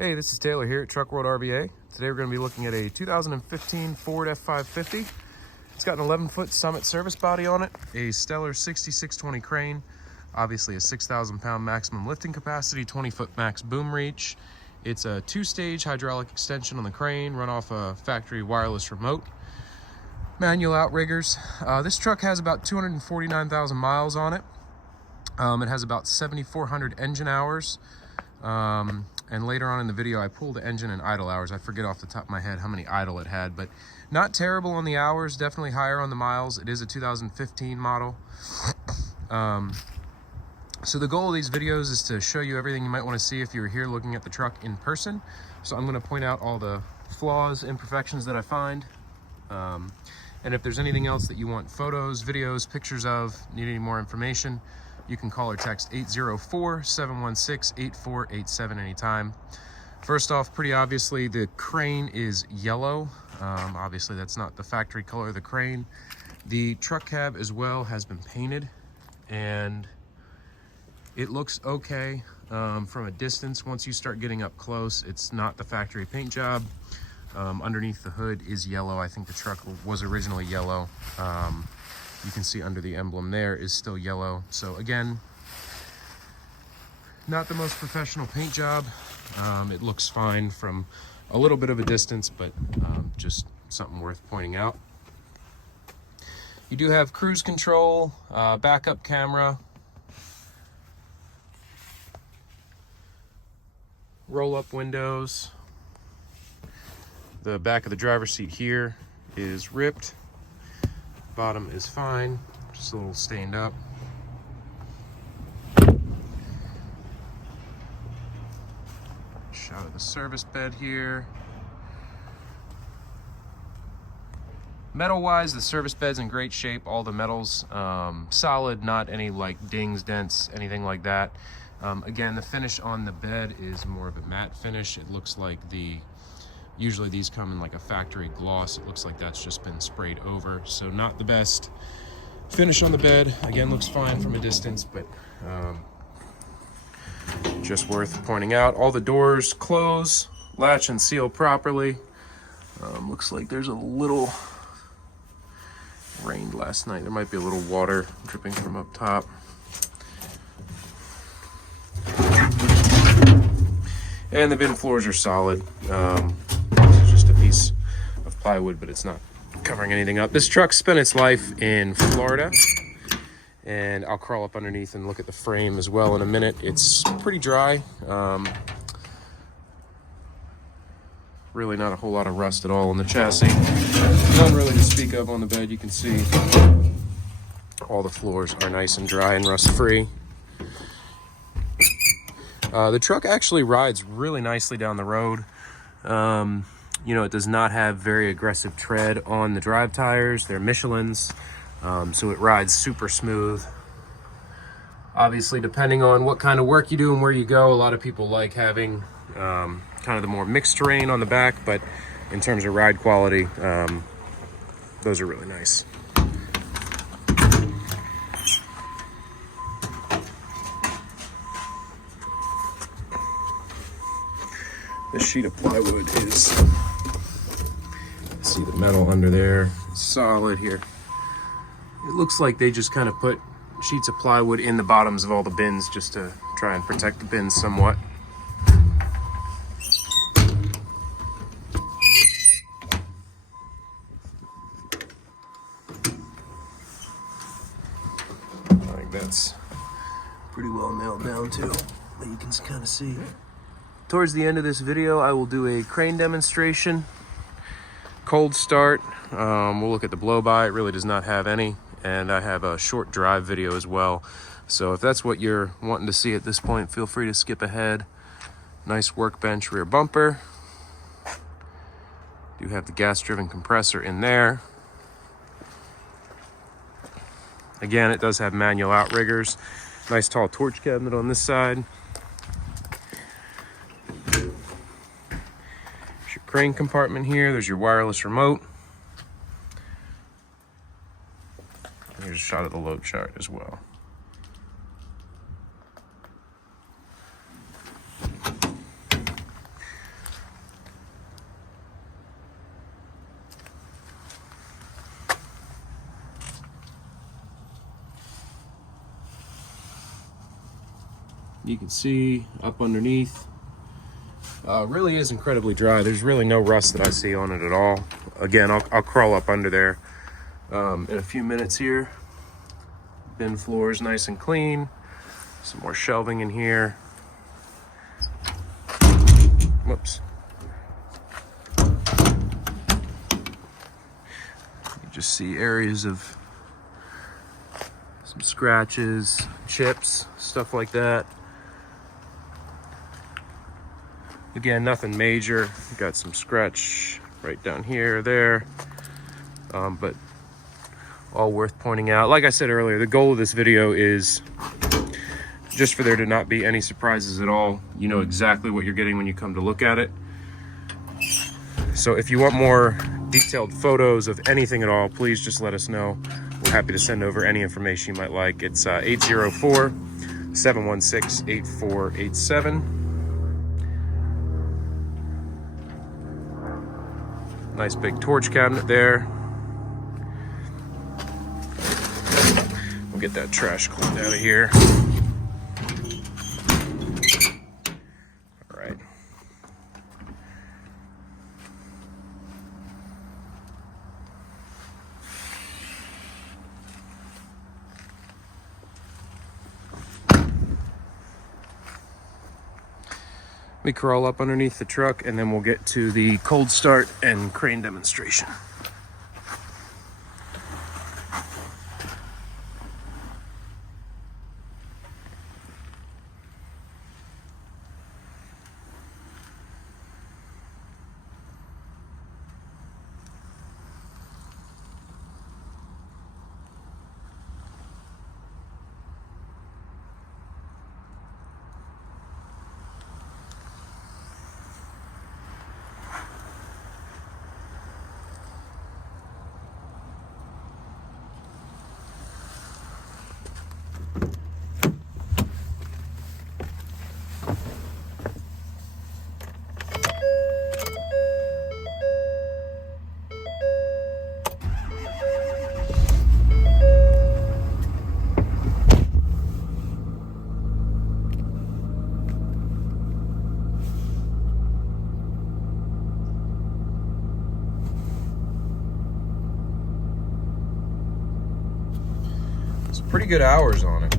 Hey, this is Taylor here at Truck World RVA. Today we're going to be looking at a 2015 Ford F550. It's got an 11-foot Summit service body on it, a stellar 6620 crane, obviously a 6,000 pound maximum lifting capacity, 20-foot max boom reach. It's a 2-stage hydraulic extension on the crane, run off a factory wireless remote. Manual outriggers. This truck has about 249,000 miles on it. It has about 7,400 engine hours. And later on in the video, I pulled the engine and idle hours. I forget off the top of my head how many idle it had, but not terrible on the hours, definitely higher on the miles. It is a 2015 model. So the goal of these videos is to show you everything you might want to see if you were here looking at the truck in person. So I'm going to point out all the flaws, imperfections that I find. And if there's anything else that you want photos, videos, pictures of, need any more information, you can call or text 804-716-8487 anytime. First off, pretty obviously, the crane is yellow. Obviously, that's not the factory color of the crane. The truck cab as well has been painted, and it looks okay from a distance. Once you start getting up close, it's not the factory paint job. Underneath the hood is yellow. I think the truck was originally yellow. You can see under the emblem there is still yellow. So again, not the most professional paint job. It looks fine from a little bit of a distance, but just something worth pointing out. You do have cruise control, backup camera, roll-up windows. The back of the driver's seat here is ripped. Bottom is fine, just a little stained up. Shot of the service bed here. Metal wise, the service bed's in great shape. All the metal's solid, not any like dings, dents, anything like that. Again, the finish on the bed is more of a matte finish. It looks like usually these come in like a factory gloss. It looks like that's just been sprayed over. So not the best finish on the bed. Again, looks fine from a distance, but just worth pointing out. All the doors close, latch and seal properly. Looks like there's a little, rained last night. There might be a little water dripping from up top. And the bin floors are solid. It's just a piece of plywood, but it's not covering anything up. This truck spent its life in Florida, and I'll crawl up underneath and look at the frame as well in a minute. It's pretty dry. Really not a whole lot of rust at all on the chassis. None really to speak of on the bed. You can see all the floors are nice and dry and rust-free. The truck actually rides really nicely down the road. You know, it does not have very aggressive tread on the drive tires. They're Michelin's, so it rides super smooth. Obviously, depending on what kind of work you do and where you go, a lot of people like having kind of the more mixed terrain on the back, but in terms of ride quality, those are really nice. This sheet of plywood is, see the metal under there, it's solid here. It looks like they just kind of put sheets of plywood in the bottoms of all the bins just to try and protect the bins somewhat. I think that's pretty well nailed down too, but you can kind of see. Towards the end of this video, I will do a crane demonstration, cold start. We'll look at the blow-by. It really does not have any, and I have a short drive video as well. So if that's what you're wanting to see at this point, feel free to skip ahead. Nice workbench rear bumper. Do have the gas-driven compressor in there. Again, it does have manual outriggers. Nice tall torch cabinet on this side. Crane compartment here. There's your wireless remote. Here's a shot of the load chart as well. You can see up underneath. Really is incredibly dry. There's really no rust that I see on it at all. Again, I'll crawl up under there in a few minutes here. Bin floor is nice and clean. Some more shelving in here. Whoops. You just see areas of some scratches, chips, stuff like that. Again, nothing major. Got some scratch right down here, there, but all worth pointing out. Like I said earlier, the goal of this video is just for there to not be any surprises at all. You know exactly what you're getting when you come to look at it. So if you want more detailed photos of anything at all, please just let us know. We're happy to send over any information you might like. It's 804-716-8487. Nice big torch cabinet there. We'll get that trash cleaned out of here. All right. We crawl up underneath the truck and then we'll get to the cold start and crane demonstration. Pretty good hours on it.